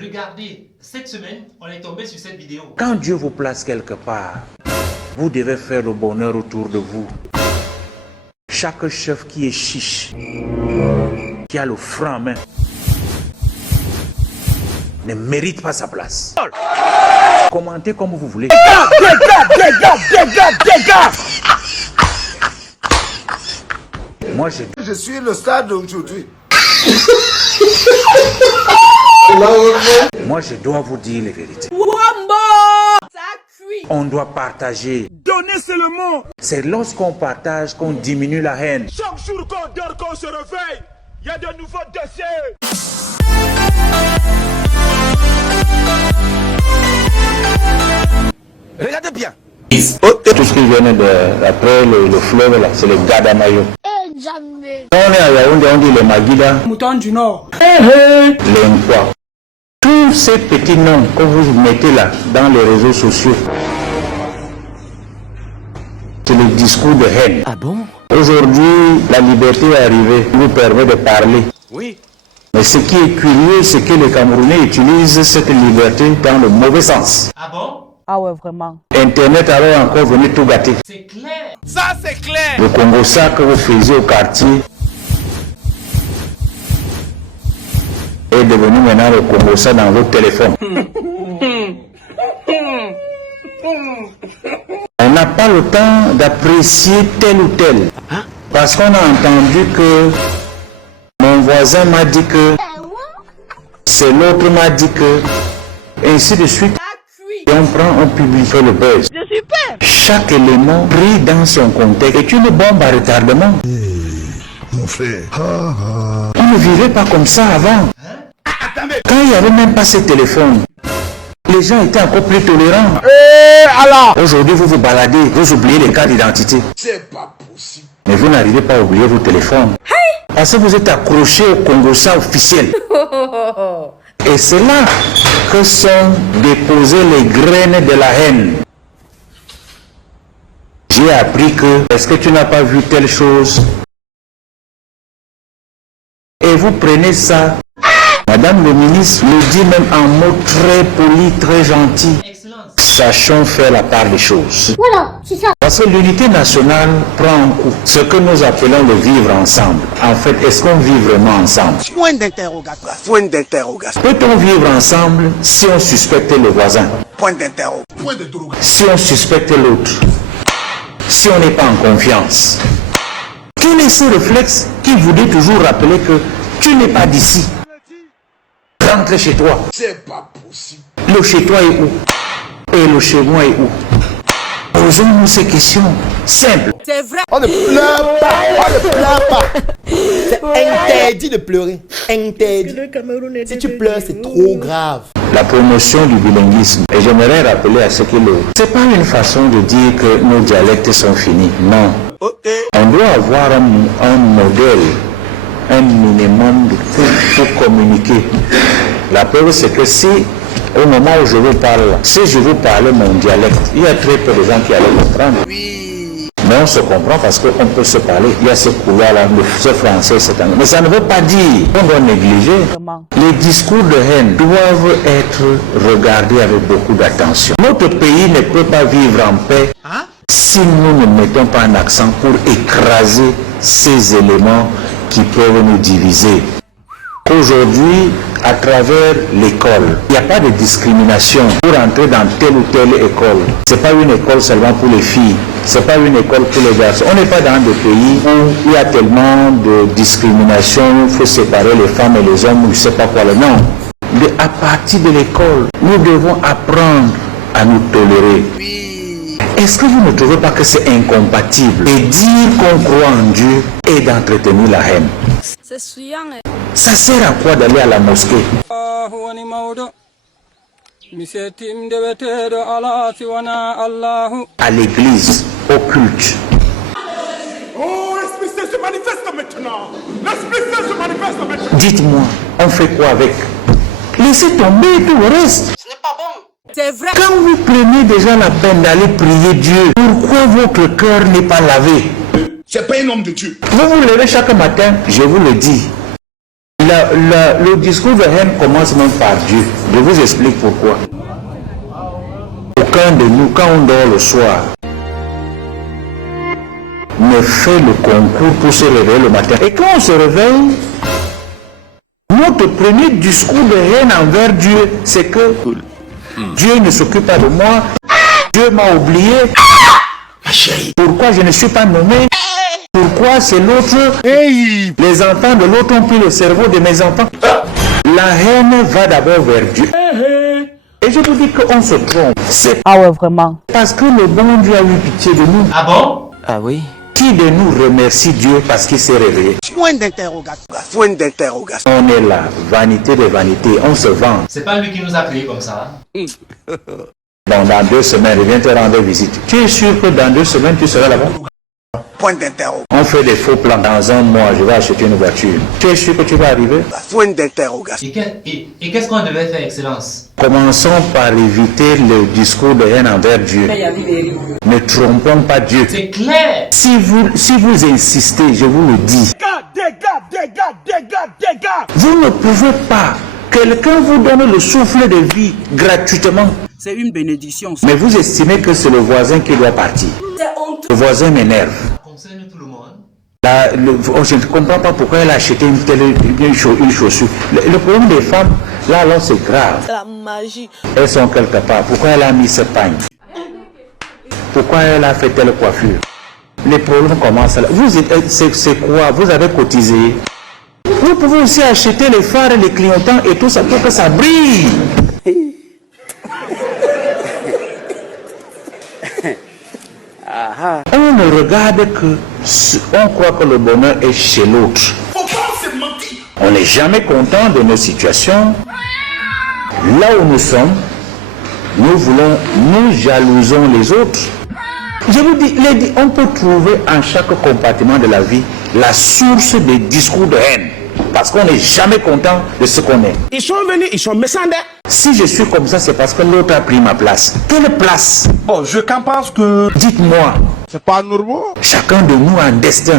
Regardez, cette semaine, on est tombé sur cette vidéo. Quand Dieu vous place quelque part, vous devez faire le bonheur autour de vous. Chaque chef qui est chiche, qui a le franc en main, ne mérite pas sa place. Commentez comme vous voulez. Dégage! Moi, je suis le stade d'aujourd'hui. Moi, je dois vous dire les vérités. On doit partager. Donner, c'est le mot. C'est lorsqu'on partage qu'on diminue la haine. Chaque jour qu'on dort, qu'on se réveille, il y a de nouveaux dossiers. Regardez bien. Tout ce qui venait après le fleuve là, c'est le Gadamayo. On est à Yaoundé, on dit les Maguida. Mouton du Nord. Les Nkwa. Tous ces petits noms que vous mettez là dans les réseaux sociaux, c'est le discours de haine. Ah bon? Aujourd'hui, la liberté est arrivée, nous permet de parler. Oui. Mais ce qui est curieux, c'est que les Camerounais utilisent cette liberté dans le mauvais sens. Ah bon? Ah ouais, vraiment. Internet alors encore venu tout gâter. C'est clair. Ça, c'est clair. Le Congo ça que vous faisiez au quartier est devenu maintenant le Congo ça dans votre téléphone. On n'a pas le temps d'apprécier tel ou tel. Parce qu'on a entendu que mon voisin m'a dit que, c'est l'autre m'a dit que, ainsi de suite. Et on publie, fait le buzz. Chaque élément pris dans son contexte est une bombe à retardement. Mon frère. On ne vivait pas comme ça avant. Quand il n'y avait même pas ces téléphones, les gens étaient encore plus tolérants. Aujourd'hui, vous vous baladez, vous oubliez les cartes d'identité. C'est pas possible. Mais vous n'arrivez pas à oublier vos téléphones. Parce que vous êtes accroché au Congo-ça officiel. Et c'est là que sont déposées les graines de la haine. J'ai appris que, est-ce que tu n'as pas vu telle chose? Et vous prenez ça. Madame le ministre le dit même en mots très polis, très gentils. Excellence. Sachons faire la part des choses. Voilà, c'est ça. Parce que l'unité nationale prend un coup. Ce que nous appelons le vivre ensemble. En fait, est-ce qu'on vit vraiment ensemble? Point d'interrogation. Point d'interrogation. Peut-on vivre ensemble si on suspecte le voisin? Point d'interrogation. Point d'interrogation. Si on suspecte l'autre? Si on n'est pas en confiance? Quel est ce réflexe qui vous dit toujours rappeler que tu n'es pas d'ici? Rentre chez toi. C'est pas possible. Le chez toi est où? Et le chez moi est où? Posons-nous ces questions simples. C'est vrai. On ne pleure pas, on ne pleure pas. C'est interdit de pleurer. Interdit. Si tu pleures, c'est trop grave. La promotion du bilinguisme. Et j'aimerais rappeler à ceux qui le... C'est pas une façon de dire que nos dialectes sont finis. Non. On doit avoir un modèle, un minimum pour communiquer. La preuve, c'est que si, au moment où je vous parle, si je vous parlais mon dialecte, il y a très peu de gens qui allaient comprendre. Mais on se comprend parce qu'on peut se parler. Il y a ce couloir-là, ce français, cet anglais. Mais ça ne veut pas dire qu'on doit négliger. Les discours de haine doivent être regardés avec beaucoup d'attention. Notre pays ne peut pas vivre en paix si nous ne mettons pas un accent pour écraser ces éléments qui peuvent nous diviser. Aujourd'hui, à travers l'école, il n'y a pas de discrimination pour entrer dans telle ou telle école. Ce n'est pas une école seulement pour les filles, ce n'est pas une école pour les garçons. On n'est pas dans des pays où il y a tellement de discrimination, il faut séparer les femmes et les hommes, ou je ne sais pas quoi. Non. À partir de l'école, nous devons apprendre à nous tolérer. Est-ce que vous ne trouvez pas que c'est incompatible et dire qu'on croit en Dieu et d'entretenir la haine? C'est souillant. Ça sert à quoi d'aller à la mosquée? À l'église, au culte. Oh, l'Esprit Saint se manifeste maintenant. L'Esprit Saint se manifeste maintenant. Dites-moi, on fait quoi avec? Laissez tomber tout le reste. Ce n'est pas bon. C'est vrai. Quand vous prenez déjà la peine d'aller prier Dieu, pourquoi votre cœur n'est pas lavé? C'est pas un homme de Dieu. Vous vous levez chaque matin, je vous le dis. Le discours de haine commence même par Dieu. Je vous explique pourquoi. Aucun de nous, quand on dort le soir, ne fait le concours pour se réveiller le matin. Et quand on se réveille, notre premier discours de haine envers Dieu, c'est que Dieu ne s'occupe pas de moi, Dieu m'a oublié, pourquoi je ne suis pas nommé, pourquoi c'est l'autre, les enfants de l'autre ont pris le cerveau de mes enfants. La haine va d'abord vers Dieu. Et je vous dis qu'on se trompe. C'est Ah ouais, vraiment. parce que le bon Dieu a eu pitié de nous. Ah bon? Ah oui? Qui de nous remercie Dieu parce qu'il s'est réveillé? Point d'interrogation. Point d'interrogation. On est là, vanité de vanité, on se vend. C'est pas lui qui nous a créés comme ça. Bon, dans 2 semaines, je viens te rendre visite. Tu es sûr que dans 2 semaines, tu seras là-bas? Point d'interrogation. On fait des faux plans. Dans 1 mois, je vais acheter une voiture. Tu es sûr que tu vas arriver? Point d'interrogation. Et qu'est-ce qu'on devait faire, Excellence? Commençons par éviter le discours de haine envers Dieu. Ne trompons pas Dieu. C'est clair. Si vous insistez, je vous le dis, vous ne pouvez pas. Quelqu'un vous donne le souffle de vie gratuitement. C'est une bénédiction. Mais vous estimez que c'est le voisin qui doit partir. Le voisin m'énerve. Ça concerne tout le monde. Là, je ne comprends pas pourquoi elle a acheté une chaussure. Le problème des femmes, là alors c'est grave. C'est la magie. Elles sont quelque part. Pourquoi elle a mis ce pagne? Pourquoi elle a fait telle coiffure? Les problèmes commencent là. C'est quoi? Vous avez cotisé. Vous pouvez aussi acheter les phares, les clignotants et tout ça pour que ça brille. On ne regarde que, on croit que le bonheur est chez l'autre. On n'est jamais content de nos situations. Là où nous sommes, nous jalousons les autres. Je vous dis, on peut trouver en chaque compartiment de la vie la source des discours de haine. Parce qu'on n'est jamais content de ce qu'on est. Ils sont venus, ils sont méchants. Si je suis comme ça, c'est parce que l'autre a pris ma place. Quelle place? Bon, je pense que Dites-moi. c'est pas normal. Chacun de nous a un destin.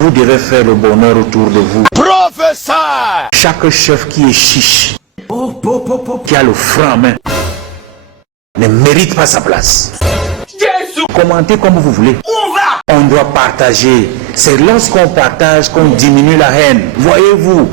Vous devez faire le bonheur autour de vous. Professeur! Chaque chef qui est chiche, qui a le franc en main, ne mérite pas sa place. Commentez comme vous voulez. On doit partager. C'est lorsqu'on partage qu'on diminue la haine. Voyez-vous,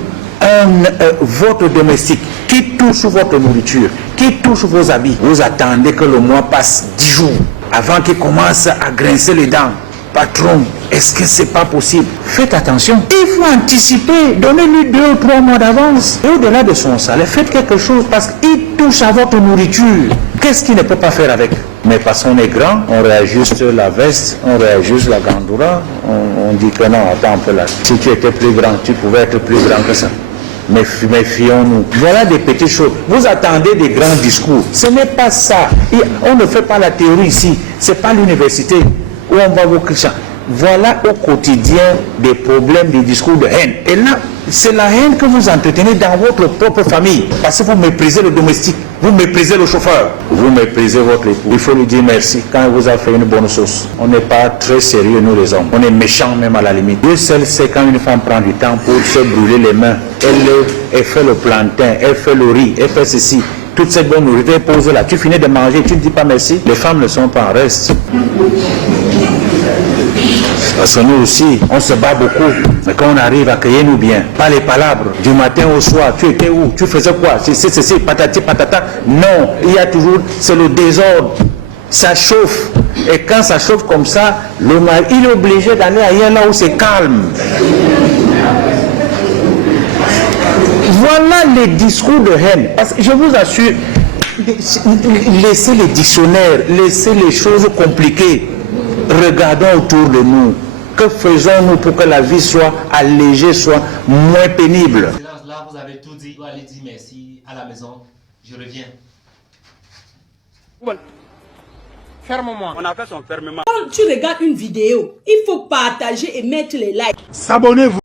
votre domestique qui touche votre nourriture, qui touche vos habits, vous attendez que le mois passe 10 jours avant qu'il commence à grincer les dents. Patron, est-ce que c'est pas possible? Faites attention. Il faut anticiper. Donnez-lui 2 ou 3 mois d'avance. Et au-delà de son salaire, faites quelque chose parce qu'il touche à votre nourriture. Qu'est-ce qu'il ne peut pas faire avec? Mais parce qu'on est grand, on réajuste la veste, on réajuste la gandoura, on dit que non, attends un peu là. Si tu étais plus grand, tu pouvais être plus grand que ça. Mais méfions-nous. Voilà des petites choses. Vous attendez des grands discours. Ce n'est pas ça. On ne fait pas la théorie ici. C'est pas l'université où on va vous crier. Voilà au quotidien des problèmes, des discours de haine. Et là, c'est la haine que vous entretenez dans votre propre famille. Parce que vous méprisez le domestique, vous méprisez le chauffeur, vous méprisez votre époux. Il faut lui dire merci quand il vous a fait une bonne sauce. On n'est pas très sérieux, nous les hommes. On est méchants même à la limite. Dieu seul sait quand une femme prend du temps pour se brûler les mains. Elle fait le plantain, elle fait le riz, elle fait ceci. Toute cette bonne nourriture, elle pose là. Tu finis de manger, tu ne dis pas merci. Les femmes ne sont pas en reste. Parce que nous aussi, on se bat beaucoup. Mais quand on arrive à accueillir nous bien, pas les palabres, du matin au soir, tu étais où? Tu faisais quoi? C'est patati patata. Non, il y a toujours, c'est le désordre. Ça chauffe. Et quand ça chauffe comme ça, le mari, il est obligé d'aller ailleurs là où c'est calme. Voilà les discours de haine. Parce que je vous assure, laissez les dictionnaires, laissez les choses compliquées. Regardons autour de nous. Que faisons-nous pour que la vie soit allégée, soit moins pénible? Là, vous avez tout dit. Je dois aller dire merci à la maison. Je reviens. Ferme-moi. On a fait son fermement. Quand tu regardes une vidéo, il faut partager et mettre les likes. S'abonnez-vous.